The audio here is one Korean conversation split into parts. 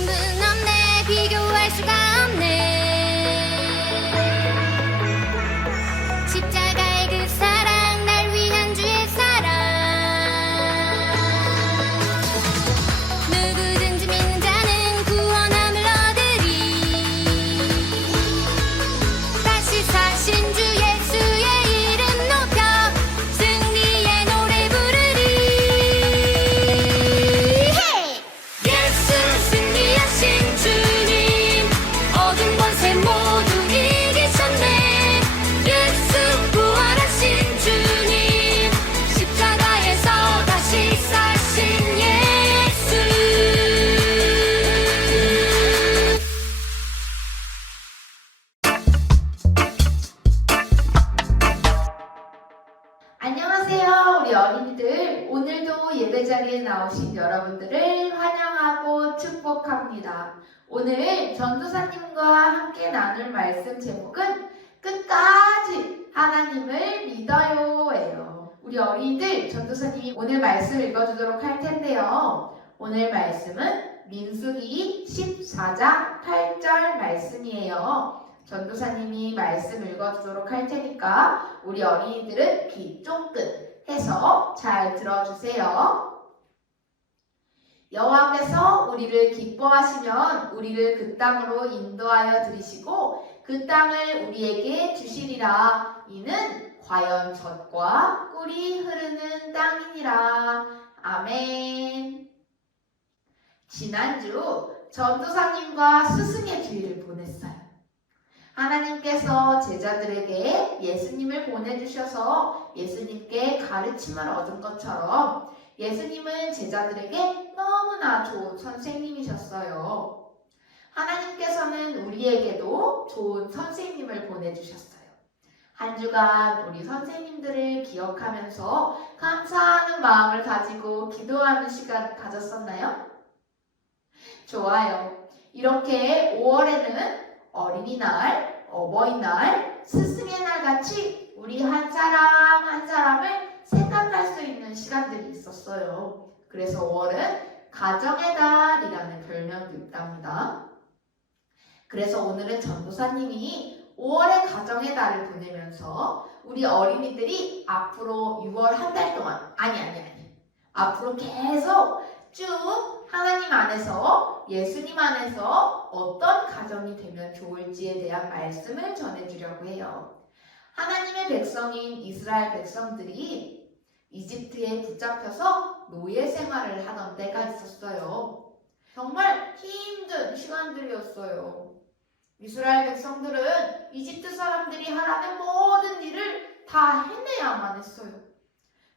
승분 없네 비교할 수가 없네 십자가의 그 사랑 날 위한 주의 사랑 누구든지 믿는 자는 구원함을 얻으리 다시 사신 주 예수의 이름 높여 승리의 노래 부르리 예수 승리하신 주님 어둠 권세 모두 이기셨네 예수 부활하신 주님 십자가에서 다시 사신 예수 안녕하세요, 우리 어린이들. 오늘도 예배 자리에 나오신 여러분들을 환영하고 축복합니다. 오늘 전도사님과 함께 나눌 말씀 제목은 끝까지 하나님을 믿어요예요. 우리 어린이들, 전도사님이 오늘 말씀 읽어주도록 할 텐데요. 오늘 말씀은 민수기 14장 8절 말씀이에요. 전도사님이 말씀 읽어주도록 할 테니까 우리 어린이들은 귀 쫑긋 해서 잘 들어주세요. 여호와께서 우리를 기뻐하시면 우리를 그 땅으로 인도하여 들이시고 그 땅을 우리에게 주시리라. 이는 과연 젖과 꿀이 흐르는 땅이니라. 아멘. 지난주 전도사님과 스승의 주일을 보냈어요. 하나님께서 제자들에게 예수님을 보내주셔서 예수님께 가르침을 얻은 것처럼 예수님은 제자들에게 너무나 좋은 선생님이셨어요. 하나님께서는 우리에게도 좋은 선생님을 보내주셨어요. 한 주간 우리 선생님들을 기억하면서 감사하는 마음을 가지고 기도하는 시간 가졌었나요? 좋아요. 이렇게 5월에는 어린이날, 어버이날, 스승의 날 같이 우리 한 사람 한 사람을 생각할 수 있는 시간들이 있었어요. 그래서 5월은 가정의 달이라는 별명도 있답니다. 그래서 오늘은 전도사님이 5월의 가정의 달을 보내면서 우리 어린이들이 앞으로 6월 한 달 동안 앞으로 계속 쭉 하나님 안에서 예수님 안에서 어떤 가정이 되면 좋을지에 대한 말씀을 전해주려고 해요. 하나님의 백성인 이스라엘 백성들이 이집트에 붙잡혀서 노예 생활을 하던 때가 있었어요. 정말 힘든 시간들이었어요. 이스라엘 백성들은 이집트 사람들이 하라는 모든 일을 다 해내야만 했어요.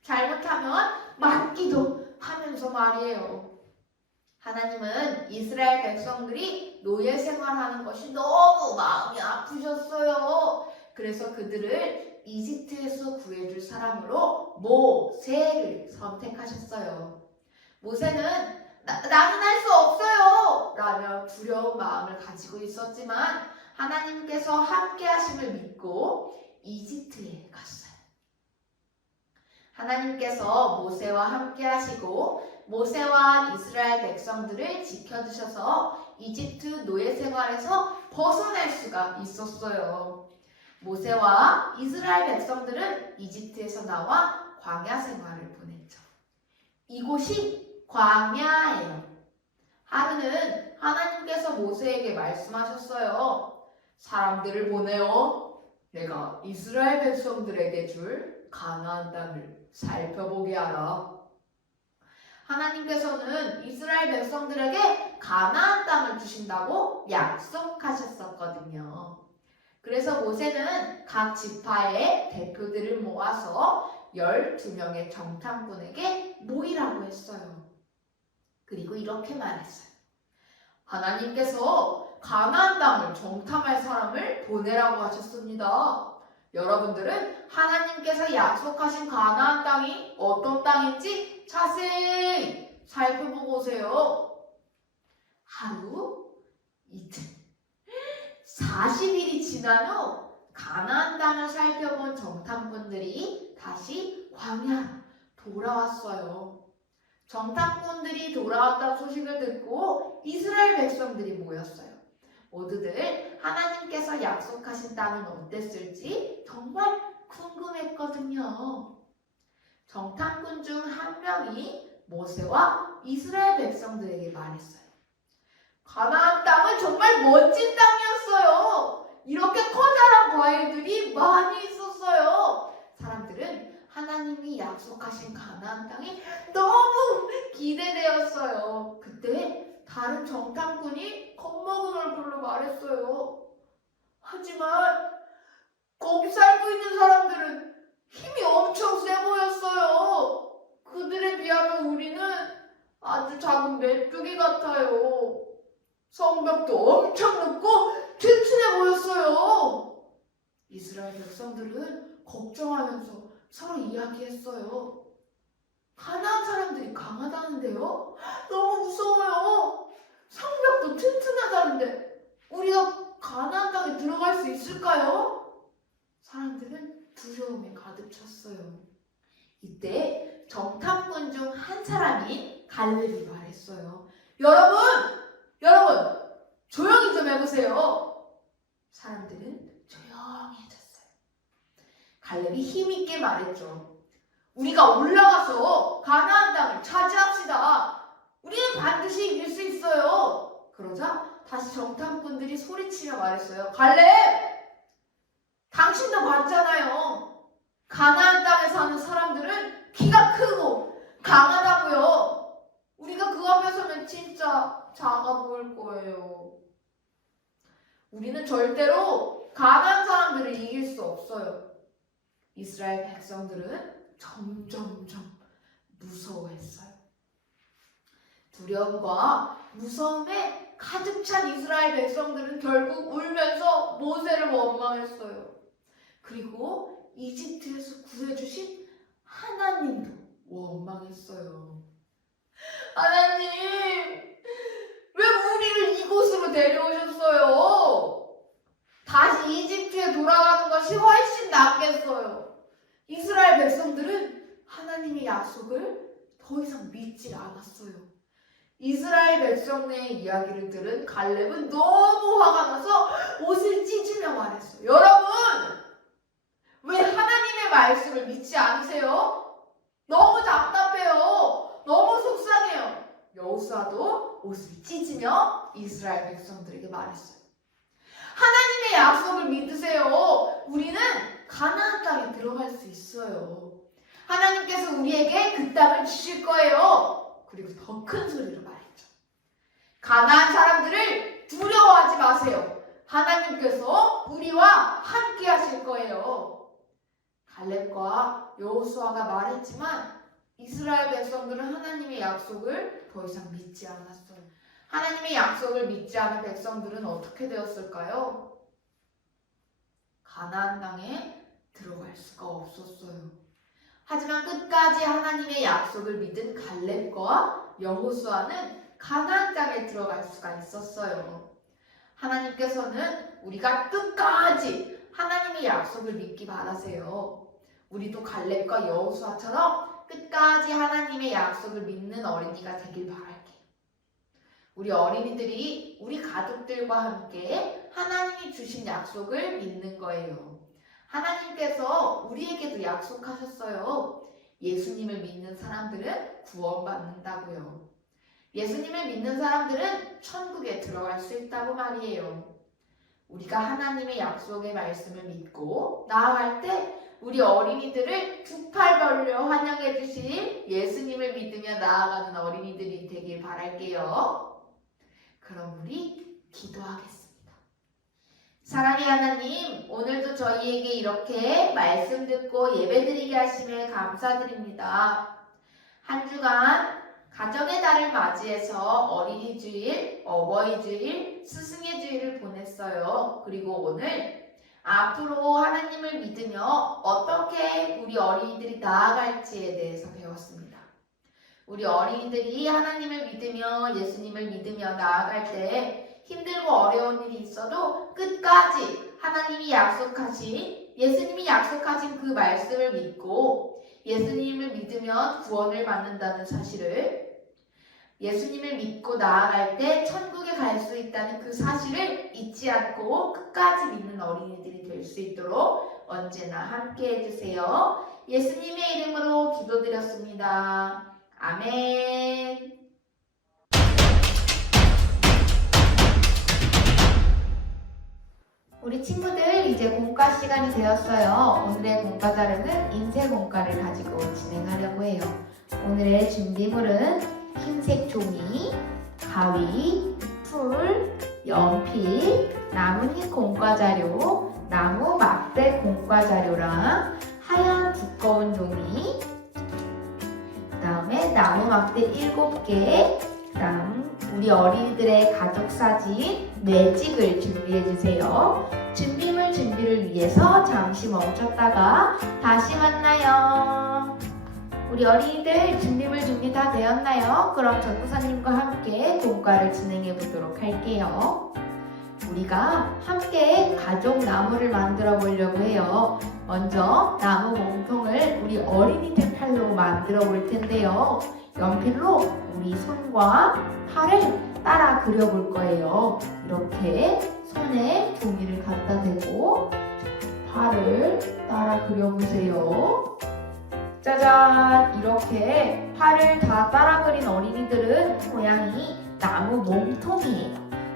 잘못하면 맞기도 하면서 말이에요. 하나님은 이스라엘 백성들이 노예 생활하는 것이 너무 마음이 아프셨어요. 그래서 그들을 이집트에서 구해줄 사람으로 모세를 선택하셨어요. 모세는 나는 할 수 없어요 라며 두려운 마음을 가지고 있었지만 하나님께서 함께 하심을 믿고 이집트에 갔어요. 하나님께서 모세와 함께 하시고 모세와 이스라엘 백성들을 지켜주셔서 이집트 노예 생활에서 벗어날 수가 있었어요. 모세와 이스라엘 백성들은 이집트에서 나와 광야 생활을 보냈죠. 이곳이 광야예요. 하루는 하나님께서 모세에게 말씀하셨어요. 사람들을 보내어 내가 이스라엘 백성들에게 줄 가나안 땅을 살펴보게 하라. 하나님께서는 이스라엘 백성들에게 가나안 땅을 주신다고 약속하셨었거든요. 그래서 모세는 각 지파의 대표들을 모아서 12명의 정탐꾼에게 모이라고 했어요. 그리고 이렇게 말했어요. 하나님께서 가나안 땅을 정탐할 사람을 보내라고 하셨습니다. 여러분들은 하나님께서 약속하신 가나안 땅이 어떤 땅인지 자세히 살펴보고 오세요. 하루, 이틀, 40일이 지난 후 가나안 땅을 살펴본 정탐꾼들이 다시 광야로 돌아왔어요. 정탐꾼들이 돌아왔다는 소식을 듣고 이스라엘 백성들이 모였어요. 모두들 하나님께서 약속하신 땅은 어땠을지 정말 궁금했거든요. 정탐꾼 중 한 명이 모세와 이스라엘 백성들에게 말했어요. 가나안 땅은 정말 멋진 땅이었어요. 이렇게 커다란 과일들이 많이 있었어요. 사람들은 하나님이 약속하신 가나안 땅이 너무 기대되었어요. 그때 다른 정탐꾼이 겁먹은 얼굴로 말했어요. 하지만 거기 살고 있는 사람들은 힘이 엄청 세 보였어요. 그들에 비하면 우리는 아주 작은 메뚜기 같아요. 성벽도 엄청 높고 튼튼해 보였어요. 이스라엘 백성들은 걱정하면서 서로 이야기했어요. 가나안 사람들이 강하다는데요? 너무 무서워요. 성벽도 튼튼하다는데 우리가 가나안 땅에 들어갈 수 있을까요? 사람들은 두려움에 가득 찼어요. 이때 정탐꾼 중 한 사람이 갈렙이 말했어요. 여러분, 조용히 좀 해보세요. 사람들은 조용해졌어요. 갈렙이 힘있게 말했죠. 우리가 올라가서 가나안 땅을 차지합시다. 우리는 반드시 이길 수 있어요. 그러자 다시 정탐꾼들이 소리치며 말했어요. 갈렙! 당신도 봤잖아요. 가나안 땅에 사는 사람들은 키가 크고 강하다고요. 우리가 그 앞에 서면 진짜 작아 보일 거예요. 우리는 절대로 가나안 사람들을 이길 수 없어요. 이스라엘 백성들은 점점점 무서워했어요. 두려움과 무서움에 가득 찬 이스라엘 백성들은 결국 울면서 모세를 원망했어요. 그리고 이집트에서 구해주신 하나님도 원망했어요. 하나님, 왜 우리를 이곳으로 데려오셨어요? 다시 이집트에 돌아가는 것이 훨씬 낫겠어요. 이스라엘 백성들은 하나님의 약속을 더 이상 믿지 않았어요. 이스라엘 백성의 이야기를 들은 갈렙은 너무 화가 나서 옷을 찢으며 말했어요. 여러분, 왜 하나님의 말씀을 믿지 않으세요? 너무 답답해요. 너무 속상해요. 여호수아도 옷을 찢으며 이스라엘 백성들에게 말했어요. 하나님의 약속을 믿으세요. 우리는 가나안 땅에 들어갈 수 있어요. 하나님께서 우리에게 그 땅을 주실 거예요. 그리고 더 큰 소리로 말했죠. 가나안 사람들을 두려워하지 마세요. 하나님께서 우리와 함께 하실 거예요. 갈렙과 여호수아가 말했지만 이스라엘 백성들은 하나님의 약속을 더 이상 믿지 않았어요. 하나님의 약속을 믿지 않은 백성들은 어떻게 되었을까요? 가나안 땅에 들어갈 수가 없었어요. 하지만 끝까지 하나님의 약속을 믿은 갈렙과 여호수아는 가나안 땅에 들어갈 수가 있었어요. 하나님께서는 우리가 끝까지 하나님의 약속을 믿기 바라세요. 우리도 갈렙과 여호수아처럼 끝까지 하나님의 약속을 믿는 어린이가 되길 바랄게요. 우리 어린이들이 우리 가족들과 함께 하나님이 주신 약속을 믿는 거예요. 하나님께서 우리에게도 약속하셨어요. 예수님을 믿는 사람들은 구원받는다고요. 예수님을 믿는 사람들은 천국에 들어갈 수 있다고 말이에요. 우리가 하나님의 약속의 말씀을 믿고 나아갈 때 우리 어린이들을 두 팔 벌려 환영해 주실 예수님을 믿으며 나아가는 어린이들이 되길 바랄게요. 그럼 우리 기도하겠습니다. 사랑의 하나님, 오늘도 저희에게 이렇게 말씀 듣고 예배드리게 하심에 감사드립니다. 한 주간 가정의 달을 맞이해서 어린이 주일, 어버이 주일, 스승의 주일을 보냈어요. 그리고 오늘 앞으로 하나님을 믿으며 어떻게 우리 어린이들이 나아갈지에 대해서 배웠습니다. 우리 어린이들이 하나님을 믿으며 예수님을 믿으며 나아갈 때 힘들고 어려운 일이 있어도 끝까지 하나님이 약속하신, 예수님이 약속하신 그 말씀을 믿고 예수님을 믿으면 구원을 받는다는 사실을, 예수님을 믿고 나아갈 때 천국에 갈 수 있다는 그 사실을 잊지 않고 끝까지 믿는 어린이들이 될 수 있도록 언제나 함께 해주세요. 예수님의 이름으로 기도드렸습니다. 아멘. 우리 친구들 이제 공과 시간이 되었어요. 오늘의 공과 자료는 인쇄 공과를 가지고 진행하려고 해요. 오늘의 준비물은 흰색 종이, 가위, 풀, 연필, 나뭇잎 공과 자료, 나무 막대 공과 자료랑 하얀 두꺼운 종이, 그 다음에 나무 막대 7개, 그 다음 우리 어린이들의 가족 사진, 매직을 준비해 주세요. 준비물 준비를 위해서 잠시 멈췄다가 다시 만나요. 우리 어린이들 준비물 준비 다 되었나요? 그럼 전도사님과 함께 공과를 진행해 보도록 할게요. 우리가 함께 가족 나무를 만들어 보려고 해요. 먼저 나무 몸통을 우리 어린이들 팔로 만들어 볼 텐데요. 연필로 우리 손과 팔을 따라 그려볼 거예요. 이렇게 손에 종이를 갖다 대고 팔을 따라 그려보세요. 짜잔! 이렇게 팔을 다 따라 그린 어린이들은 모양이 나무 몸통이에요.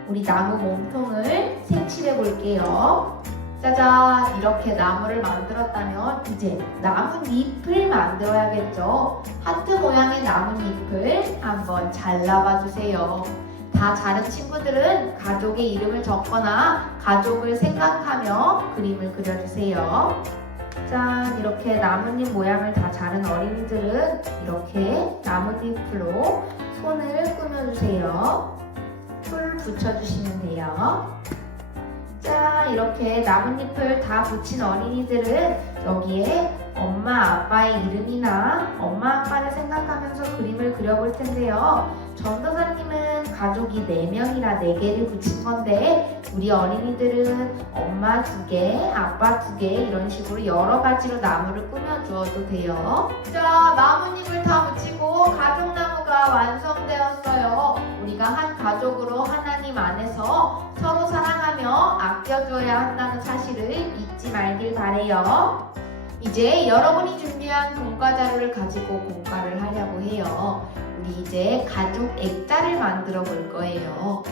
우리 나무 몸통을 색칠해 볼게요. 짜잔! 이렇게 나무를 만들었다면 이제 나뭇잎을 만들어야겠죠. 하트 모양의 나뭇잎을 한번 잘라봐 주세요. 다 자른 친구들은 가족의 이름을 적거나 가족을 생각하며 그림을 그려주세요. 짠! 이렇게 나뭇잎 모양을 다 자른 어린이들은 이렇게 나뭇잎으로 손을 꾸며주세요. 풀 붙여주시면 돼요. 짠! 이렇게 나뭇잎을 다 붙인 어린이들은 여기에 엄마 아빠의 이름이나 엄마 아빠를 생각하면서 그림을 그려볼 텐데요. 전도사님은 가족이 4명이라 4개를 붙인 건데 우리 어린이들은 엄마 2개, 아빠 2개 이런 식으로 여러 가지로 나무를 꾸며주어도 돼요. 자, 나뭇잎을 다 붙이고 가족나무가 완성되었어요. 우리가 한 가족으로 하나님 안에서 서로 사랑하며 아껴줘야 한다는 사실을 잊지 말길 바래요. 이제 여러분이 준비한 공과 자료를 가지고 공과를 하려고 해요. 우리 이제 가족 액자를 만들어 볼 거예요.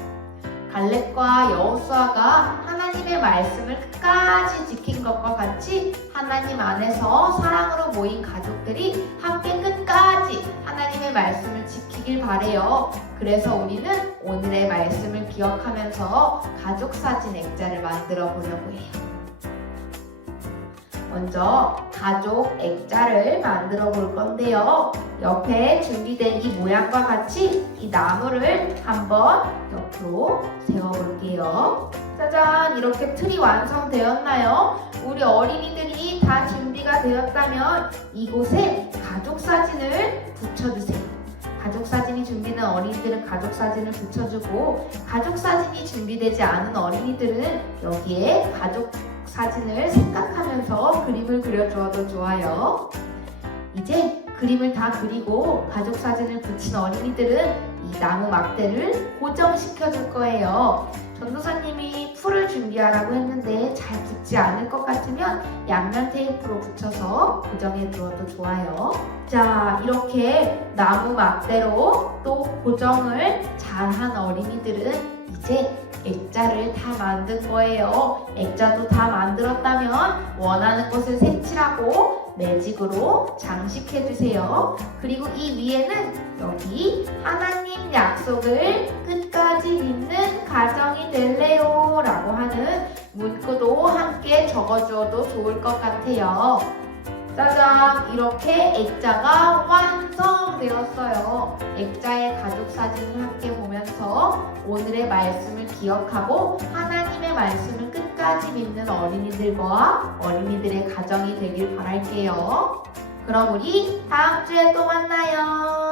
갈렙과 여호수아가 하나님의 말씀을 끝까지 지킨 것과 같이 하나님 안에서 사랑으로 모인 가족들이 함께 끝까지 하나님의 말씀을 지키길 바래요. 그래서 우리는 오늘의 말씀을 기억하면서 가족 사진 액자를 만들어 보려고 해요. 먼저 가족 액자를 만들어 볼 건데요. 옆에 준비된 이 모양과 같이 이 나무를 한번 옆으로 세워 볼게요. 짜잔! 이렇게 틀이 완성되었나요? 우리 어린이들이 다 준비가 되었다면 이곳에 가족 사진을 붙여주세요. 가족 사진이 준비된 어린이들은 가족 사진을 붙여주고 가족 사진이 준비되지 않은 어린이들은 여기에 가족 사진을 생각하면서 그림을 그려주어도 좋아요. 이제 그림을 다 그리고 가족 사진을 붙인 어린이들은 이 나무 막대를 고정시켜 줄 거예요. 전도사님이 풀을 준비하라고 했는데 잘 붙지 않을 것 같으면 양면 테이프로 붙여서 고정해 두어도 좋아요. 자, 이렇게 나무 막대로 또 고정을 잘한 어린이들은 이제 액자를 다 만든 거예요. 액자도 다 만들었다면 원하는 곳을 색칠하고 매직으로 장식해주세요. 그리고 이 위에는 여기 하나님 약속을 끝까지 믿는 가정이 될래요 라고 하는 문구도 함께 적어주어도 좋을 것 같아요. 짜잔! 이렇게 액자가 완성되었어요. 액자의 가족 사진을 함께 보면서 오늘의 말씀을 기억하고 하나님의 말씀을 끝까지 믿는 어린이들과 어린이들의 가정이 되길 바랄게요. 그럼 우리 다음 주에 또 만나요.